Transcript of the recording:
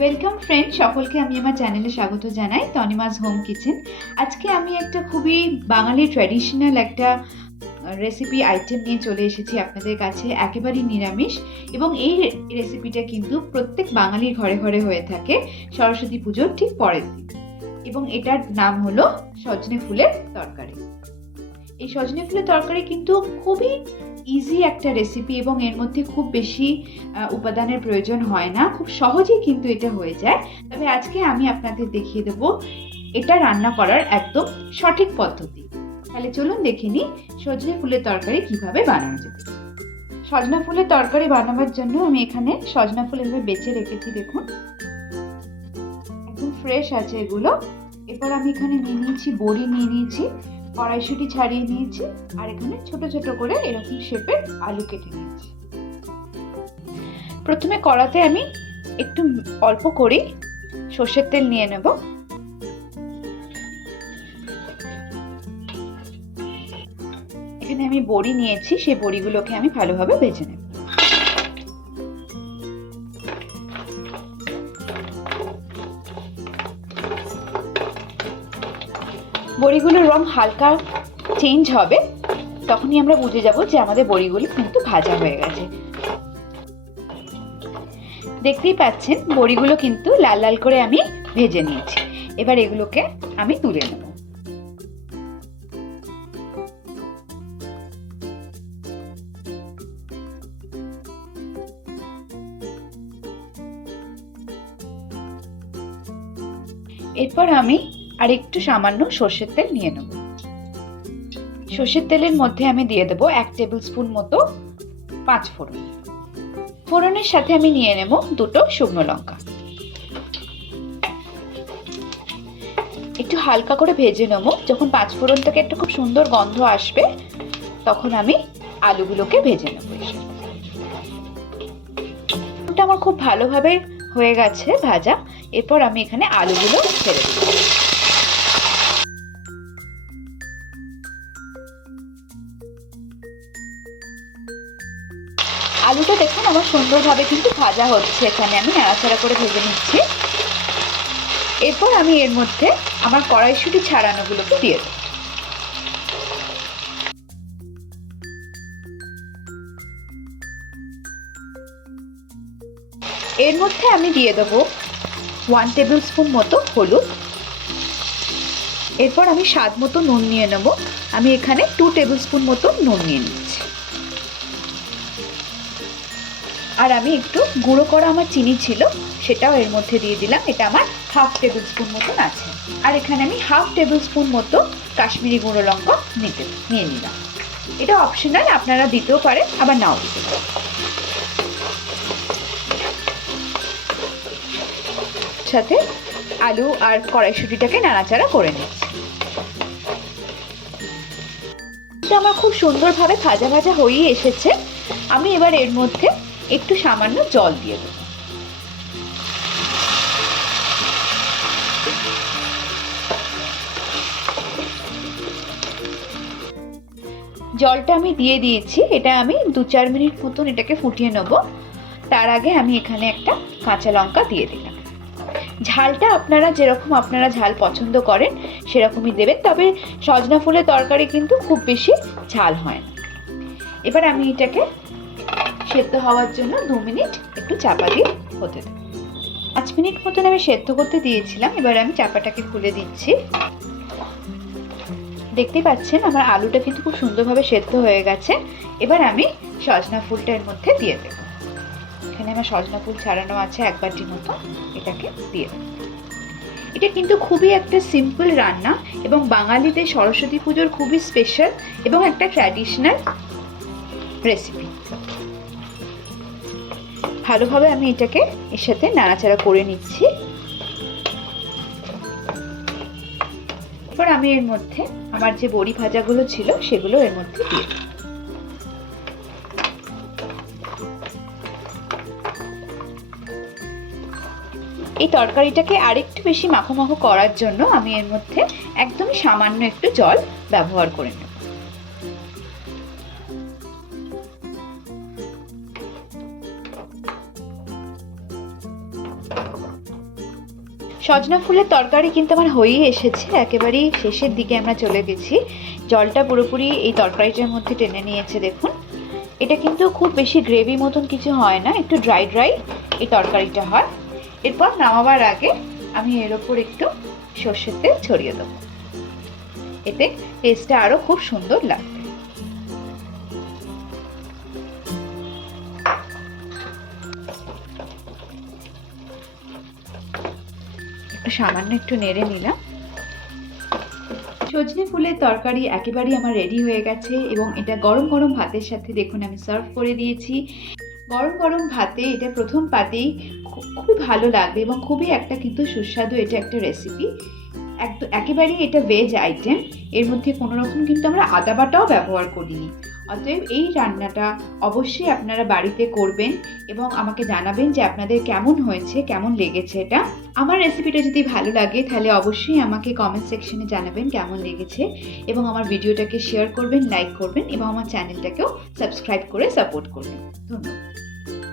Welcome friend সকলকে আমি আমার চ্যানেলে স্বাগত জানাই, তনিমাস হোম কিচেন আজকে আমি একটা খুবই বাঙালি ট্র্যাডিশনাল একটা রেসিপি আইটেম নিয়ে চলে এসেছি আপনাদের কাছে, একেবারেই নিরামিষ। এবং এই রেসিপিটা কিন্তু প্রত্যেক বাঙালির ঘরে ঘরে হয়ে থাকে সরস্বতী পুজোর ঠিক পরের দিন। এবং এটার নাম হলো সজনে ফুলের তরকারি। এই সজনে ফুলের তরকারি কিন্তু খুবই ইজি একটা রেসিপি এবং এর মধ্যে খুব বেশি উপাদানের প্রয়োজন হয় না। খুব সহজেই কিন্তু এটা হয়ে যায়। তবে আজকে আমি আপনাদের দেখিয়ে দেবো এটা রান্না করার একদম সঠিক পদ্ধতি। তাহলে চলুন দেখে নিই সজনে ফুলের তরকারি কীভাবে বানানো যাবে সজনা ফুলের তরকারি বানাবার জন্য আমি এখানে সজনা ফুল এভাবে বেছে রেখেছি, দেখুন। একদম ফ্রেশ আছে এগুলো। এবার আমি এখানে নিয়ে নিয়েছি, বড়ি নিয়ে নিয়েছি। কড়াইশুটি ছাড়িয়ে নিয়েছি আর এখানে ছোট ছোট করে এরকম শেপের আলু কেটে নিয়েছি। প্রথমে কড়াতে আমি একটু অল্প করে সর্ষের তেল নিয়ে নেব। এখানে আমি বড়ি নিয়েছি, সেই বড়িগুলোকে আমি ভালোভাবে ভেজে নেব। বড়িগুলোর রং হালকা চেঞ্জ হবে, তখনই আমরা বুঝে যাব যে আমাদের বড়িগুলো কিন্তু ভাজা হয়ে গেছে। দেখতেই পাচ্ছেন, বড়িগুলো কিন্তু লাল লাল করে আমি ভেজে নিয়েছি। এবার এগুলোকে আমি তুলে নেব। এরপর আমি আর একটু সামান্য সর্ষের তেল নিয়ে নেব। সর্ষের তেলের মধ্যে আমি দিয়ে দেবো এক টেবিল স্পুন মতো পাঁচ ফোড়ন। ফোড়নের সাথে আমি নিয়ে নেব দুটো শুকনো লঙ্কা। একটু হালকা করে ভেজে নেব। যখন পাঁচ ফোড়ন থেকে একটা খুব সুন্দর গন্ধ আসবে, তখন আমি আলুগুলোকে ভেজে নেব। আমার খুব ভালোভাবে হয়ে গেছে ভাজা। এরপর আমি এখানে আলুগুলো ছেড়ে দেবো। আলুটা দেখুন, আমার সুন্দরভাবে কিন্তু ভাজা হচ্ছে এখানে। আমি নাড়াচাড়া করে ভেজে নিচ্ছি। এরপর আমি এর মধ্যে আমার কড়াইশুটি ছাড়ানোগুলোকে দিয়ে দেবো। এর মধ্যে আমি দিয়ে দেবো ওয়ান টেবিল স্পুন মতো হলুদ। এরপর আমি স্বাদ মতো নুন নিয়ে নেব। আমি এখানে টু টেবিল স্পুন মতো নুন নিয়ে নিচ্ছি। আর আমি একটু গুঁড়ো করা আমার চিনি ছিল, সেটাও এর মধ্যে দিয়ে দিলাম। এটা আমার হাফ টেবিল স্পুন মতন আছে। আর এখানে আমি হাফ টেবিল স্পুন মতো কাশ্মীরি গুঁড়ো লঙ্কা নিতে, নিয়ে নিলাম। এটা অপশনাল আপনারা দিতেও পারেন, আবার নাও দিতে পারেন। সাথে আলু আর কড়াইশুটিটাকে নাড়াচাড়া করে নিচ্ছি। আমার খুব সুন্দরভাবে ভাজা ভাজা হয়েই এসেছে। আমি এবার এর মধ্যে একটু সামান্য জল দিয়ে দেবো। জলটা আমি দিয়ে দিয়েছি, এটা আমি দু চার মিনিট মতন এটাকে ফুটিয়ে নেব। তার আগে আমি এখানে একটা কাঁচা লঙ্কা দিয়ে দিলাম। ঝালটা আপনারা যেরকম আপনারা ঝাল পছন্দ করেন, সেরকমই দেবেন, তবে সজনা ফুলের তরকারি কিন্তু খুব বেশি ঝাল হয় এবার আমি এটাকে সেদ্ধ হওয়ার জন্য দু মিনিট একটু চাপা দিয়ে হতে দেব পাঁচ মিনিট মতন আমি সেদ্ধ করতে দিয়েছিলাম, এবার আমি চাপাটাকে খুলে দিচ্ছি। দেখতে পাচ্ছেন আমার আলুটা কিন্তু খুব সুন্দরভাবে সেদ্ধ হয়ে গেছে। এবার আমি সজনা ফুলটা এর মধ্যে দিয়ে দেব। এখানে আমার সজনা ফুল ছাড়ানো আছে এক বাটি মতো, এটাকে দিয়ে দেব। এটা কিন্তু খুবই একটা সিম্পল রান্না এবং বাঙালিদের সরস্বতী পুজোর খুবই স্পেশাল এবং একটা ট্র্যাডিশনাল রেসিপি ভালোভাবে আমি এটাকে এর সাথে নাড়াচাড়া করে নিচ্ছি। এরপর আমি এর মধ্যে আমার যে বড়ি ভাজাগুলো ছিল সেগুলো এর মধ্যে দিয়ে এই তরকারিটাকে আরেকটু বেশি মাখো মাখো করার জন্য আমি এর মধ্যে একদমই সামান্য একটু জল ব্যবহার করে নেব। সজনা ফুলের তরকারি কিন্তু আমার হয়েই এসেছে। একেবারেই শেষের দিকে আমরা চলে গেছি। জলটা পুরোপুরি এই তরকারিটার মধ্যে টেনে নিয়েছে, দেখুন। এটা কিন্তু খুব বেশি গ্রেভি মতন কিছু হয় না, একটু ড্রাই ড্রাই এই তরকারিটা হয়। এরপর নামাবার আগে আমি এর ওপর একটু সর্ষের তেল ছড়িয়ে দেবো। এতে টেস্টটা আরও খুব সুন্দর লাগবে। সামান্য একটু নেড়ে নিলাম। সজনে ফুলের তরকারি একেবারেই আমার রেডি হয়ে গেছে এবং এটা গরম গরম ভাতের সাথে দেখুন আমি সার্ভ করে দিয়েছি। গরম গরম ভাতে এটা প্রথম পাতেই খুবই ভালো লাগবে এবং খুবই একটা কিন্তু সুস্বাদু এটা একটা রেসিপি একদম একেবারেই এটা ভেজ আইটেম এর মধ্যে কোনো রকম কিন্তু আমরা আদা বাটাও ব্যবহার করিনি। অতএব এই রান্নাটা অবশ্যই আপনারা বাড়িতে করবেন এবং আমাকে জানাবেন যে আপনাদের কেমন হয়েছে, কেমন লেগেছে এটা। আমার রেসিপিটা যদি ভালো লাগে, তাহলে অবশ্যই আমাকে কমেন্ট সেকশনে জানাবেন কেমন লেগেছে এবং আমার ভিডিওটাকে শেয়ার করবেন লাইক করবেন এবং আমার চ্যানেলটাকেও সাবস্ক্রাইব করে সাপোর্ট করবেন। ধন্যবাদ।